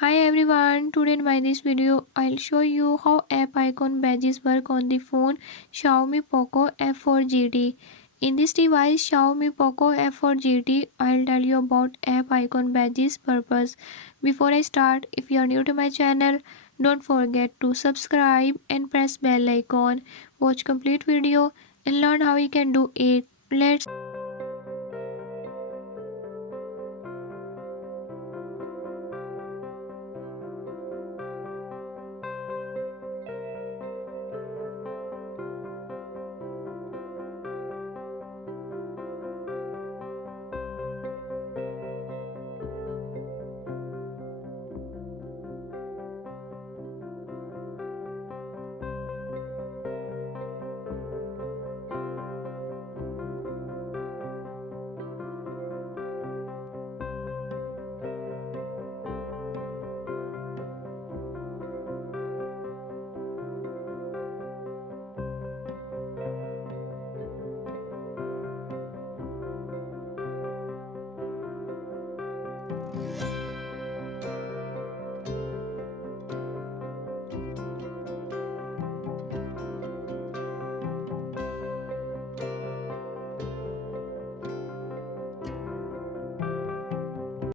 Hi everyone, today in my this video I'll show you how app icon badges work on the phone Xiaomi POCO F4 GT. In this device Xiaomi POCO F4 GT, I'll tell you about app icon badges purpose. Before I start, if you are new to my channel, don't forget to subscribe and press bell icon. Watch complete video and learn how you can do it. Let's